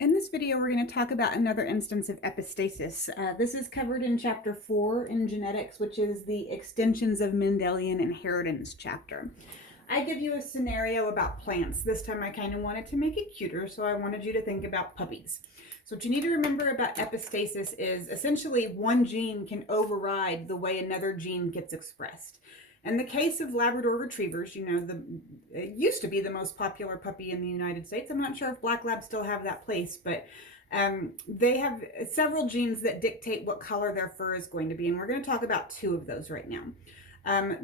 In this video, we're going to talk about another instance of epistasis. This is covered in chapter 4 in genetics, which is the extensions of Mendelian inheritance chapter. I give you a scenario about plants. This time I kind of wanted to make it cuter, so I wanted you to think about puppies. So what you need to remember about epistasis is essentially one gene can override the way another gene gets expressed. In the case of Labrador retrievers, it used to be the most popular puppy in the United States. I'm not sure if black labs still have that place, but they have several genes that dictate what color their fur is going to be, and we're going to talk about two of those right now.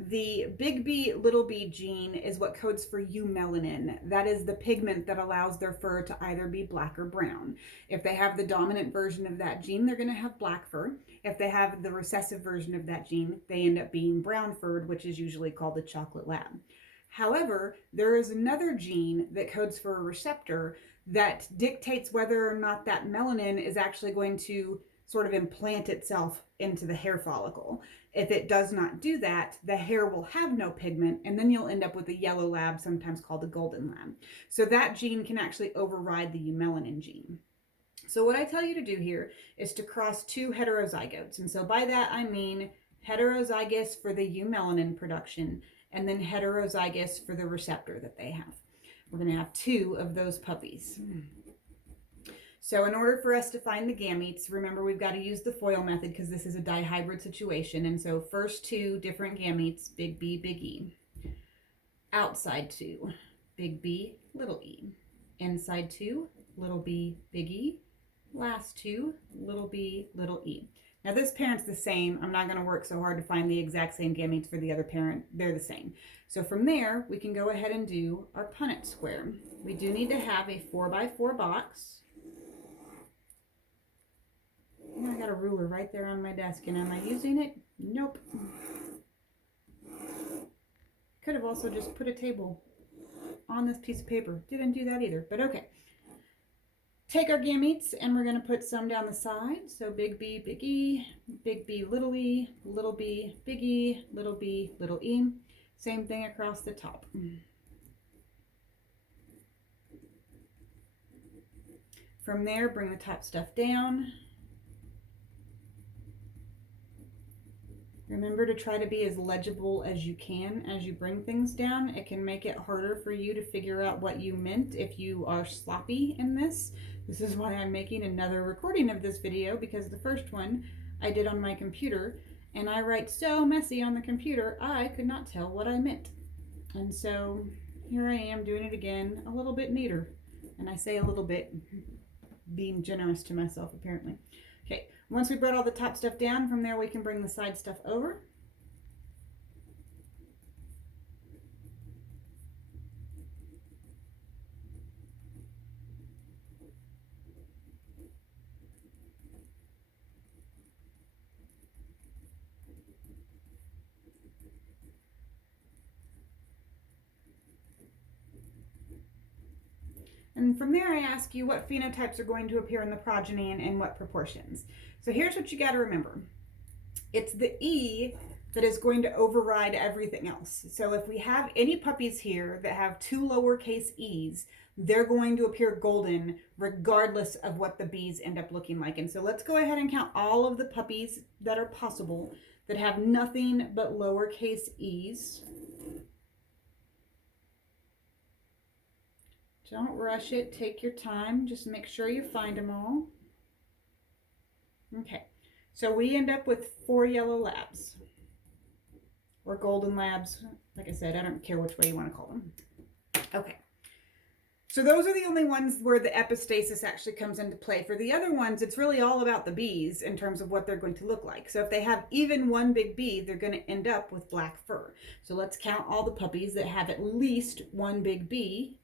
The big B, little b gene is what codes for eumelanin. That is the pigment that allows their fur to either be black or brown. If they have the dominant version of that gene, they're going to have black fur. If they have the recessive version of that gene, they end up being brown furred, which is usually called the chocolate lab. However, there is another gene that codes for a receptor that dictates whether or not that melanin is actually going to sort of implant itself into the hair follicle. If it does not do that, the hair will have no pigment, and then you'll end up with a yellow lab, sometimes called a golden lab. So that gene can actually override the eumelanin gene. So what I tell you to do here is to cross two heterozygotes. And so by that I mean heterozygous for the eumelanin production and then heterozygous for the receptor that they have. We're going to have two of those puppies. So in order for us to find the gametes, remember we've got to use the FOIL method because this is a dihybrid situation. And so first two different gametes, big B, big E. Outside two, big B, little e. Inside two, little b, big E. Last two, little b, little e. Now this parent's the same. I'm not going to work so hard to find the exact same gametes for the other parent. They're the same. So from there, we can go ahead and do our Punnett square. We do need to have a 4x4 box. And I got a ruler right there on my desk, and am I using it? Nope. Could have also just put a table on this piece of paper. Didn't do that either, but okay. Take our gametes, and we're going to put some down the side. So big B, big E, big B, little b, big E, little e. Same thing across the top. From there, bring the top stuff down. Remember to try to be as legible as you can as you bring things down. It can make it harder for you to figure out what you meant if you are sloppy in this. This is why I'm making another recording of this video, because the first one I did on my computer, and I write so messy on the computer, I could not tell what I meant. And so here I am doing it again, a little bit neater. And I say a little bit, being generous to myself apparently. Okay, once we brought all the top stuff down, from there we can bring the side stuff over. And from there, I ask you what phenotypes are going to appear in the progeny and in what proportions. So here's what you got to remember. It's the E that is going to override everything else. So if we have any puppies here that have two lowercase e's, they're going to appear golden regardless of what the B's end up looking like. And so let's go ahead and count all of the puppies that are possible that have nothing but lowercase e's. Don't rush it. Take your time. Just make sure you find them all. Okay. So we end up with 4 yellow labs. Or golden labs. Like I said, I don't care which way you want to call them. Okay. So those are the only ones where the epistasis actually comes into play. For the other ones, it's really all about the B's in terms of what they're going to look like. So if they have even one big B, they're going to end up with black fur. So let's count all the puppies that have at least one big B.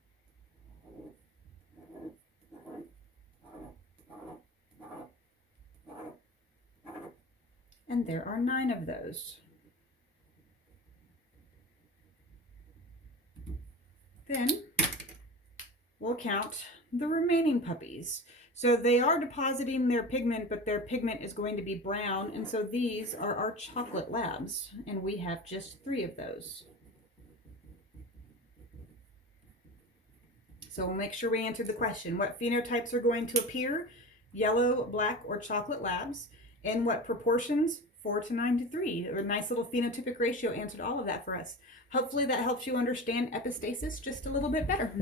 And there are 9 of those. Then we'll count the remaining puppies. So they are depositing their pigment, but their pigment is going to be brown. And so these are our chocolate labs, and we have just 3 of those. So we'll make sure we answer the question. What phenotypes are going to appear? Yellow, black, or chocolate labs. In what proportions? 4:9:3. A nice little phenotypic ratio answered all of that for us. Hopefully that helps you understand epistasis just a little bit better.